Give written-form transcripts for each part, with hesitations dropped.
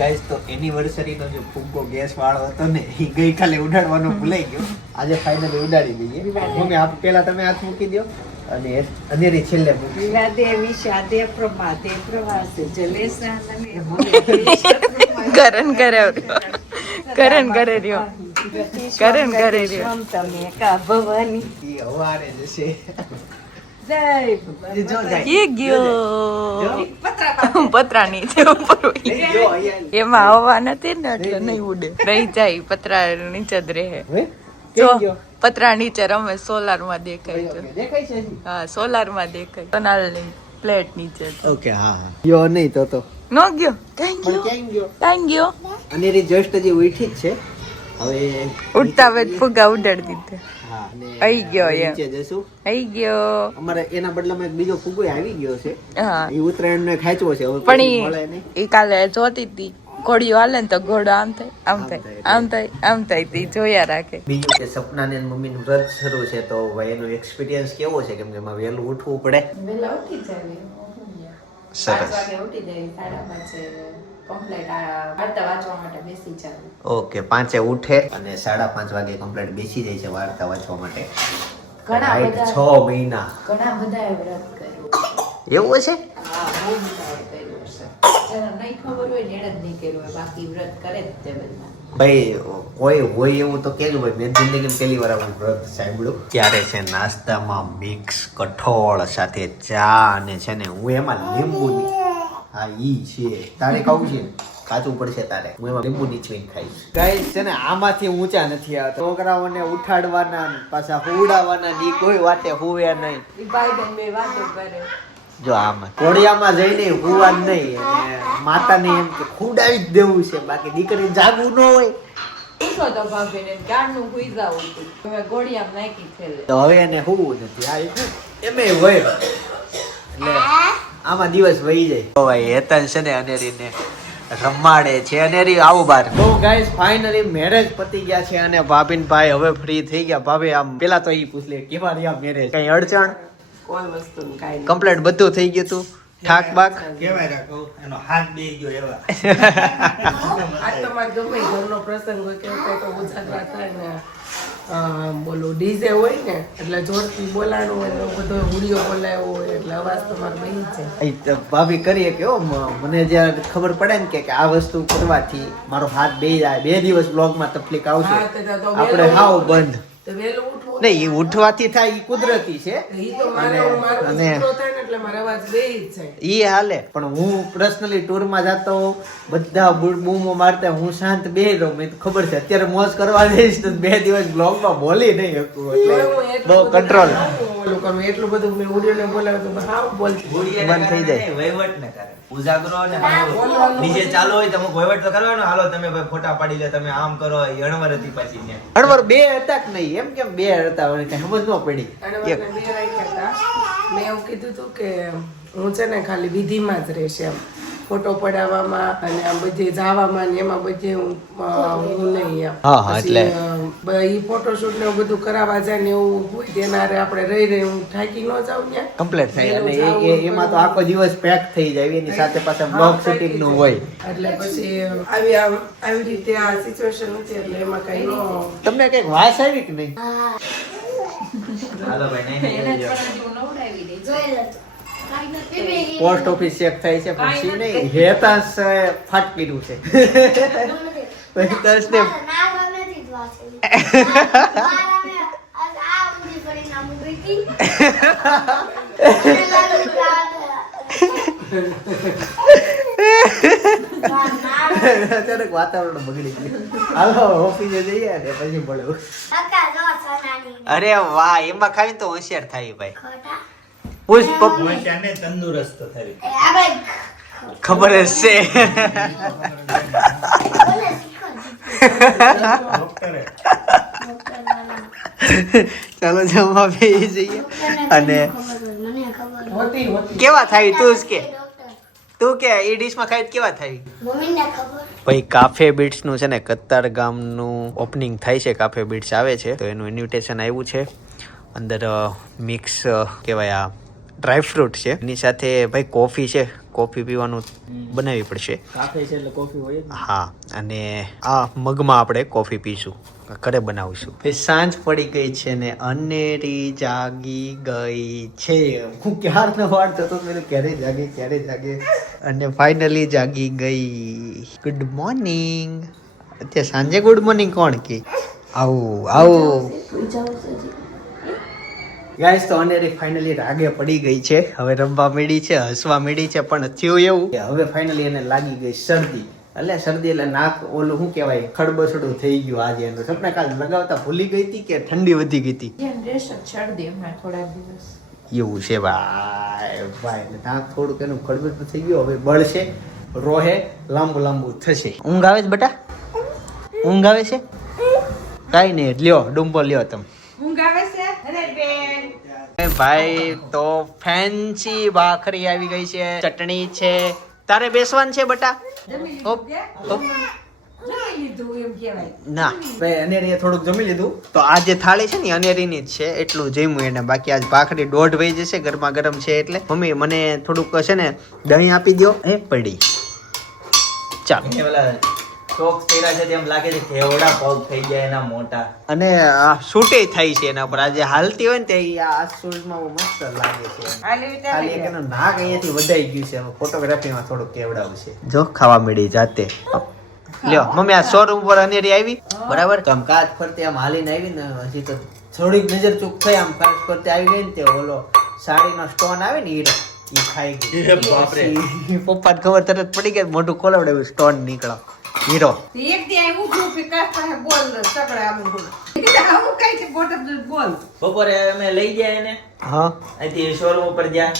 Guys તો anniversary નો જે ફુગ્ગો gas વાળો હતો ને એ ગઈકાલે ઉડાડવાનો ભૂલાઈ ગયો. આજે ફાઇનલી ઉડાડી દઈએ. મમ્મી આપ પહેલા તમે હાથ મૂકી દો અને અંધેરી છેલ્લે મૂકી. કરણ કરે રહ્યો એ હવારે જશે. પતરા નીચે ઉપર એમાં હવા નથી ને એટલે નહીં ઉડે, રહી જાય. પતરા નીચે જ રહે. જો પતરા નીચે રમે. સોલાર માં દેખાય છે. દેખાય છે. હા, સોલાર માં દેખાય. સોનારની પ્લેટ નીચે. ઓકે હા યો નહીં તો નો ગયો. ક્યાં ગયો? અંધેરી જસ્ટ હજી ઉઠી જ છે. હવે ઉડતા વેત ફુગા ઉડાડી દીધા. હા આઈ ગયો એમ. નીચે જશું. આઈ ગયો. અમારે એના બદલામાં એક બીજો ફુગ્ગો આવી ગયો છે. હા, એ ઉત્તરાયણ ને ખાચવો છે. હવે પણ મળે નહીં. એ કાલે જોતી હતી. ઘોડીઓ હાલે ને તો ઘોડો આમ થાય, આમ થાય, આમ થાય, આમ થાય. તે જોયા રાખે. બીજું કે સપના ને મમ્મીનું વ્રત શરૂ છે તો ભાઈ એનો એક્સપિરિયન્સ કેવો છે? કેમ કે એમાં વહેલું ઉઠવું પડે. વેલા ઉઠી જાય. સરસ. ઉઠી જાય. 5:30 કમ્પ્લીટ વાર્તા વાંચવા માટે બેસી જાય. ઓકે 5 ઉઠે અને 5:30 વાગે કમ્પ્લીટ બેસી જાય છે વાર્તા વાંચવા માટે. ઘણા રાઈટ બધા 6 મહિના. ઘણા બધા વ્રત કર્યું. એવું છે? હા, બહુ બધા કર્યું હશે. જેને નહીં ખબર હોય ને એને જ નહીં કર્યું હોય. બાકી વ્રત કરે જ તે બધા. ભાઈ કોઈ હોય એવું તો કેજો ભાઈ. મેં જિંદગીમાં પહેલી વાર આવું વ્રત સાંભળ્યું. ત્યારે છે નાસ્તામાં મિક્સ કઠોળ સાથે ચા અને છે ને હું એમાં લીંબુ હા ઈ છે તારે ખાવું છે કાચું પડશે તારે. હું એમાં લીંબુ નીચવીને ખાઈશ. ગાઈસ છે ને આમાંથી ઊંચા નથી આવતા. છોકરાઓને ઉઠાડવાના પાછા હુવડાવવાના ની કોઈ વાતે હુવે નહીં. ઈ ભાઈ બેન બે વાતો કરે. જો આમાં કોડિયામાં જઈને હુવા નહીં અને માતાને એમ કે ખુડાવી જ દેવું છે. બાકી દીકરી જાગવું ન હોય પૂછો તો ભાભીને ક્યારનું હુઈ જાવ હતું. હવે ગોળિયામાં નાખી થેલે. તો હવે એને હુવું નથી. આ એમે હોય એટલે આમાં દિવસ વહી જાય. તો ભાઈ હેતન છે ને અનેરીને રમાડે છે. અનેરી આવો બાર. તો ગાઈસ ફાઇનલી મેરેજ પતી ગયા છે અને ભાભી ને ભાઈ હવે ફ્રી થઈ ગયા. ભાભી આમ પેલા તો ઈ પૂછ લે કેવા રહ્યા મેરેજ? કઈ અડચણ? કોઈ વસ્તુ કાઈ કમ્પ્લીટ બધું થઈ ગયું તું? ઠાક બાક કેવાય રાખો એનો હાથ બેહી ગયો એવા. આ તો મારે ગમે ઘરનો પ્રસંગ હોય કે કઈ તો ઉજાગરા થાય ને બોલો ડીજે હોય ને એટલે જોરથી બોલાણું હોય ને બધો હુડિયો બોલાયો હોય એટલે અવાજ તો મારે બની જાય. ભાભી કરીએ કે મને જયારે ખબર પડે ને કે આ વસ્તુ કરવાથી મારો હાથ બે જાય 2 દિવસ બ્લોગમાં તકલીફ આવશે આપણે હાવ બંધ તો વેલું ઉઠવું નહીં. એ ઉઠવાથી થાય એ કુદરતી છે ઈ તો મારે મારો ઉઠતો થાય ને એટલે મારો અવાજ બેહી જ જાય. ઈ હાલે. પણ હું પર્સનલી ટૂરમાં જાતો બધા બૂમો મારતા હું શાંત બેહી રહું. મને ખબર છે અત્યારે મોજ કરવા જઈશ તો 2 દિવસ બ્લોગમાં બોલી નહીં શકું એટલે બહુ કંટ્રોલ ઓલું કરું એટલું બધું મેં ઉડીને બોલાવ્યું તો હાવ બોલતી બંધ થઈ જાય. વહીવટ ને કરે ઉજાગરો ને નીચે ચાલુ હોય તમે વહીવટ તો કરવાનો. હાલો તમે ભાઈ ફોટા પાડી લે, તમે આમ કરો. એ અણવર હતી પછી ને અણવર 2 હતા કે નહીં? એમ કેમ 2 હતા? મને કઈ સમજ ન પડી. અને મને બે રાખ્યા હતા. મેં એવું કીધું હતું કે હું છે ને ખાલી વિધિમાં જ રહીશ એમ. ફોટો પડાવવામાં અને આમ બધે જવામાં ને એમાં બધે હું નહીં એમ. હા, હા, એટલે ઈ ફોટોશૂટ ને એવું બધું કરાવવા જાય ને એવું હોય તેના હારે આપણે રહી હું થાકી ન જાઉં ત્યાં કમ્પ્લીટ થાય અને એમાં તો આખો દિવસ પેક થઈ જાય. એની સાથે પાછા બ્લોગ શૂટિંગ નું હોય એટલે પછી આવી રીતે આ સિચ્યુએશન હતી એટલે એમાં કઈ ન. તમને કઈક વાસ આવી કે નહીં? હાલો ભાઈ નહીં પોસ્ટ ઓફિસ ચેક થાય છે પછી નહીં. હેતાંશ ફાટ પીડું છે. હેતાંશ ને અચાનક વાતાવરણ બગડી ગયું. હાલો ઓફિસે જઈએ ને પછી મળ્યું. અરે વાહ, એમાં ખાવી તો હોશિયાર થાય ભાઈ. પુષ્પ ને તંદુરસ્ત થઈ ખબર જ છે. ચાલો જમવા બેસી જઈએ. અને કેવા થાય તું કે એ ડીશમાં ખાઈ કેવા થાય? ભાઈ કાફે બીટ્સ નું છે ને કતાર ગામનું ઓપનિંગ થાય છે. કાફે બીટ્સ આવે છે તો એનું ઇન્વિટેશન આવ્યું છે. અંદર મિક્સ કહેવાય આ ડ્રાયફ્રૂટ છે. એની સાથે ભાઈ કોફી છે. કોફી પીવાનું બનાવવી પડશે. કાફે છે એટલે કોફી હોય જ ને. હા, અને આ મગમાં આપણે કોફી પીશું, ઘરે બનાવીશું. સાંજ પડી ગઈ છે ને અનેરી જાગી ગઈ છે. હું ક્યારનો વાળતો હતો, મેં ક્યારે જાગે અને ફાઇનલી જાગી ગઈ. Good morning. અત્યારે સાંજે ગુડ મોર્નિંગ કોણ કે? આવું ગાઈસ, તો અનેરી ફાઇનલી રાગે પડી ગઈ છે. હવે રમવા માંડી છે, હસવા માંડી છે, પણ થયું એવું કે હવે ફાઇનલી એને લાગી ગઈ શરદી. એટલે શરદી એટલે નાક ઓલું શું કહેવાય, ખડબસડું થઈ ગયું આજે એનું. સપના કાલ લગાવતા ભૂલી ગઈ હતી કે ઠંડી વધી ગઈ હતી? એવું છે ભાઈ. એટલે નાક થોડુંક એનું ખડબસ થઈ ગયું. હવે બળશે, રોહે, લાંબુ થશે. ઊંઘ આવે છે બેટા? ઊંઘ આવે છે? કાઈ નહીં, લ્યો ડુંબો લ્યો તમે. ઊંઘ આવે છે ભાઈ તો ફેન્સી ભાખરી આવી ગઈ છે, ચટણી છે. તારે બેસવાનું છે બેટા? ના ભાઈ, અનેરીએ થોડુંક જમી લીધું. તો આ જે થાળી છે ને અનેરીની જ છે, એટલું જમ્યું એને. બાકી આજ ભાખરી દોઢ વહી જશે, ગરમા ગરમ છે એટલે. મમ્મી મને થોડુંક છે ને દહીં આપી દો. એ પડી. ચાલો. શોખ કર્યા છે તેમ લાગે છે કેવડા પગ થઈ ગયા એના મોટા. અને શૂટે થાય છે એના પર. આજે હાલતી હોય ને તે આ શૂઝમાં બહુ મસ્ત લાગે છે. ખાલી એક એનું નાક અહીંયાથી વધાઈ ગયું છે. ફોટોગ્રાફીમાં થોડુંક કેવડાવું છે. જો ખાવા મળી જાતે. લ્યો મમ્મી, આ શોરૂમ પર અનેરી આવી બરાબર. તો આમ કાચ ફરતે આમ હાલીને આવી ને, હજી તો થોડીક નજર ચૂક થઈ, આમ કાચ ફરતે આવી ગઈ ને તે ઓલો સાડીનો સ્ટોન આવે ને હીરો, ઈ ખાઈ ગઈ. પપ્પાને ખબર તરત પડી ગઈ, મોઢું ખોલાવડાવ્યું, સ્ટોન નીકળો હીરો. બપોરે અમે લઈ ગયા એને, હા, અહીંથી શોરૂમ ઉપર ગયા.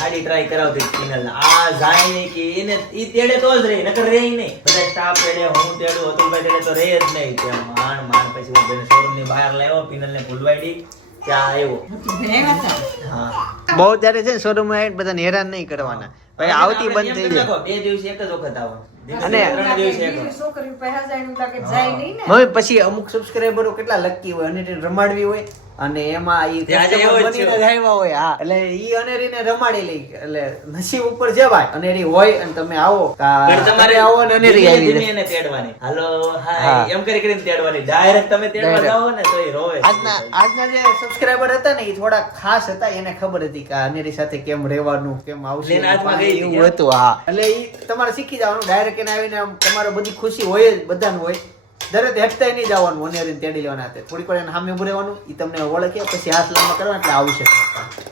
હાડી ટ્રાય કરાવતી કિનલ. આ જાય નહીં કે એને ઈ તેડે તો જ રહી, નકર રહે નહીં. બધા સ્ટાફ તેડે, હું તેડું, અતુલભાઈ તેડે તો રહે જ નહીં. ત્યાં માંડ પછી હું શોરૂમ ની બહાર લાવ્યો, પિનલ ને ભૂલવાડી ત્યાં આવ્યો. હા, બહુ ત્યારે છે ને શોરૂમ માં બધાને હેરાન નહીં કરવાના ભાઈ. આવતી બંધ થઈ જાય. 2 દિવસે એક જ વખત આવવાનું. અને મમ્મી પછી અમુક સબસ્ક્રાઇબરો કેટલા લકી હોય, અને રમાડવી હોય અને એમાં ઈ customer બનીને જ આવ્યા હોય. હા, એટલે ઈ અનેરીને રમાડી લઈ. એટલે નસીબ ઉપર જવાય. અનેરી હોય અને તમે આવો, તમારે આવો ને અનેરી આવી જાય. એને તેડવાની, હાલો હાય એમ કરીને તેડવાની. ડાયરેક્ટ તમે તેડવા જાઓ ને તો ઈ રોવે. આજના જે સબસ્ક્રાઇબર હતા ને, એ થોડા ખાસ હતા. એને ખબર હતી કે અનેરી સાથે કેમ રહેવાનું, કેમ આવશે, એવું હતું. હા, એટલે ઈ તમારે શીખી જવાનું. ડાયરેક્ટ એને આવીને આમ તમારે બધી ખુશી હોય જ, બધાને હોય. દરેક હેઠતા નહીં જવાનું, અનેરીને તેડી લેવાના. થોડીક વાર એને સામે ઉભું રહેવાનું, ઈ તમને ઓળખે, પછી હાથ લાંબા કરવાના એટલે આવશે.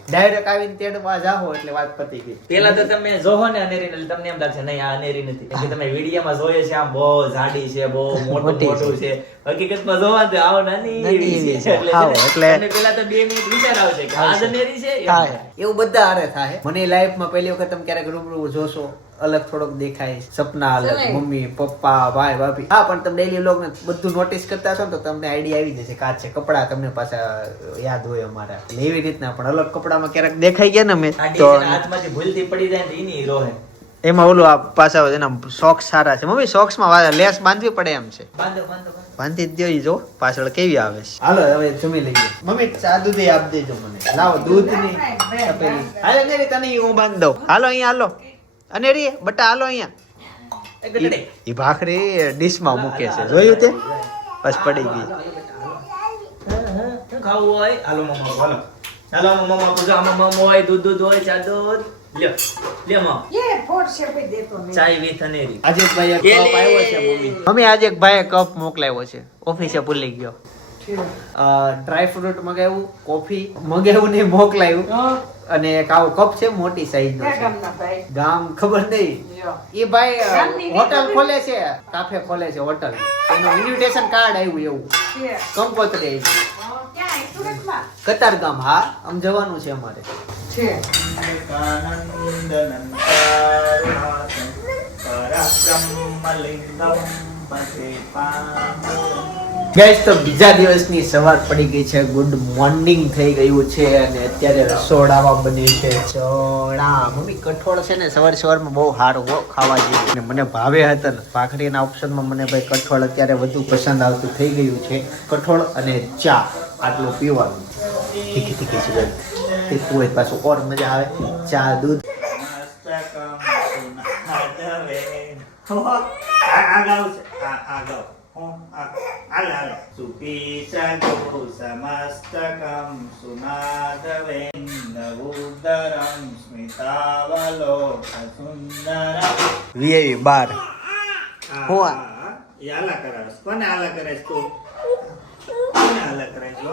ડાયરેક્ટ આવીને તેડવા જાઓ એટલે વાત પતી ગઈ. પેલા તો તમે જોહો ને અનેરી, એટલે તમને એમ લાગશે નહીં આ અનેરી નથી. કે તમે વિડીયોમાં જોઈએ છે આમ બહુ જાડી છે, બહુ મોટું છે. હકીકતમાં જોવા તો આવો નાની એવી છે. એટલે પેલા તો 2 મિનિટ વિચાર આવશે કે આ અનેરી છે. એવું બધા હારે થાય. મને લાઈફમાં પહેલી વખત તમે ક્યારેક રૂબરૂ જોશો, અલગ થોડોક દેખાય. સપના અલગ, મમ્મી પપ્પા ભાઈ ભાભી. હા, પણ તમે ડેલી વ્લોગ ને બધું નોટિસ કરતા હશો ને તો તમને આઈડિયા આવી જશે. કાચ છે કપડા તમને પાછા યાદ હોય અમારા, એવી રીતના. પણ અલગ કપડામાં ક્યારેક દેખાઈ ગયા ને મેં તો હાથમાંથી ભૂલથી પડી જાય ને એની રોહે. એમાં ઓલું આ પાછા એના સોક્સ સારા છે. મમ્મી સોક્સ માં લેસ બાંધવી પડે એમ છે. બાંધી જ દો. જો પાછળ કેવી આવે છે. હાલો હવે જમી લઈએ. મમ્મી ચા દૂધ આપી દેજો મને. લાવો દૂધ ની તપેલી. હાલો ને તને હું બાંધ દઉં. હાલો અહીંયા હાલો અનેરી બટા, હાલો અહીંયા. ઈ ભાખરી ડીશ માં મૂકે છે, જોયું તે? બસ પડી ગઈ. ખાવું હોય હાલો મમ્મા, હાલો ચાલો મમ્મા પૂજા. મમ્મા હોય દૂધ હોય, ચા દૂધ લ્યો લ્યો મમ્મા. ચાય વિથ અનેરી. આજે એક ભાઈ કપ આવ્યો છે મમ્મી. મમ્મી આજે એક ભાઈ કપ મોકલાવ્યો છે, ઓફિસે ભૂલી ગયો. ડ્રાય ફ્રૂટ મગાવ્યું, કોફી મગાવ્યું ને મોકલાવ્યું. અને એક આવો કપ છે મોટી સાઈઝ નો. ગામ ખબર નહીં. એ ભાઈ હોટલ ખોલે છે, કાફે ખોલે છે હોટલ. એનો ઇન્વિટેશન કાર્ડ આવ્યું એવું, કંકોત્રી આવી. કતારગામ. હા, આમ જવાનું છે અમારે. ગાઈસ, તો બીજા દિવસની સવાર પડી ગઈ છે. ગુડ મોર્નિંગ થઈ ગયું છે અને અત્યારે રસોડામાં બને છે ચણા. મમ્મી કઠોળ છે ને સવારમાં બહુ સારું ખાવા જેવું, અને મને ભાવે હતા. ભાખરીના ઓપ્શનમાં મને ભાઈ કઠોળ અત્યારે વધુ પસંદ આવતું થઈ ગયું છે. કઠોળ અને ચા આટલું પીવાનું. તીખી સુગંધ તીખું હોય પાછું ઓર મજા આવે. ચા દૂધ આ ગાવ છે આ ગાવ હાલ સુપી સગો સમસ્તકમ સુનાદવેન ઉદરમ સ્મિતાવલો સુંદરમ વીઆઈ બાર હું આલા કરાવસ કોને આલા કરે તું કોને આલા કરે છો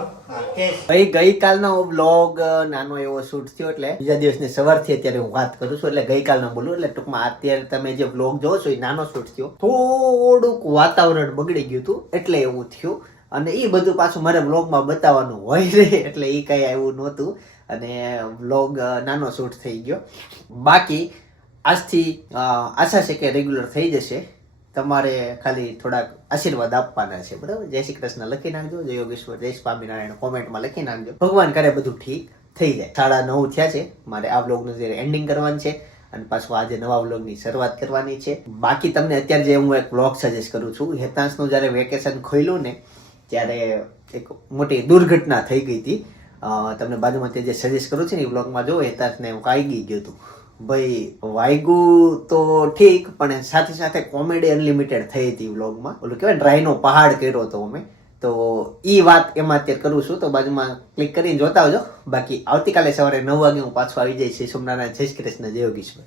કેસ ભાઈ ગઈકાલનો વ્લોગ નાનો એવો શૂટ થયો એટલે બીજા દિવસની સવારથી અત્યારે હું વાત કરું છું એટલે ગઈકાલનો બોલું એટલે ટૂંકમાં અત્યારે તમે જે વ્લોગ જોવો છો એ નાનો શૂટ થયો થોડુંક વાતાવરણ બગડી ગયું હતું એટલે એવું થયું અને એ બધું પાછું મારે વ્લોગમાં બતાવવાનું હોય છે એટલે એ કઈ આવ્યું નહોતું અને વ્લોગ નાનો શૂટ થઈ ગયો બાકી આજથી આશા છે કે રેગ્યુલર થઈ જશે તમારે ખાલી થોડાક આશીર્વાદ આપવાના છે બરાબર જય શ્રી કૃષ્ણ લખી નાખજો જય યોગેશ્વર જય સ્વામિનારાયણ કોમેન્ટમાં લખી નાખજો ભગવાન કરે બધું ઠીક થઈ જાય 9:30 થયા છે મારે આ વ્લોગનું જે એન્ડિંગ કરવાનું છે અને પાછું આજે નવા વ્લોગની શરૂઆત કરવાની છે બાકી તમને અત્યારે જે હું એક વ્લોગ સજેસ્ટ કરું છું હેતાંશનું જ્યારે વેકેશન ખોલ્યું ને ત્યારે એક મોટી દુર્ઘટના થઈ ગઈ હતી તમને બાજુમાં તે જે સજેસ્ટ કરું છું ને એ વ્લોગમાં જો હેતાંશને વાગી ગયું હતું ભાઈ વાગ્યું તો ઠીક પણ સાથે સાથે કોમેડી અનલિમિટેડ થઈ હતી વ્લોગમાં ઓલું કહેવાય ડ્રાયનો પહાડ કર્યો હતો અમે તો એ વાત એમાં અત્યારે કરું છું તો બાજુમાં ક્લિક કરીને જોતા આવજો બાકી આવતીકાલે સવારે 9 વાગે હું પાછો આવી જઈશ સોમનારાયણ જય શ્રી કૃષ્ણ જય યોગેશ્વર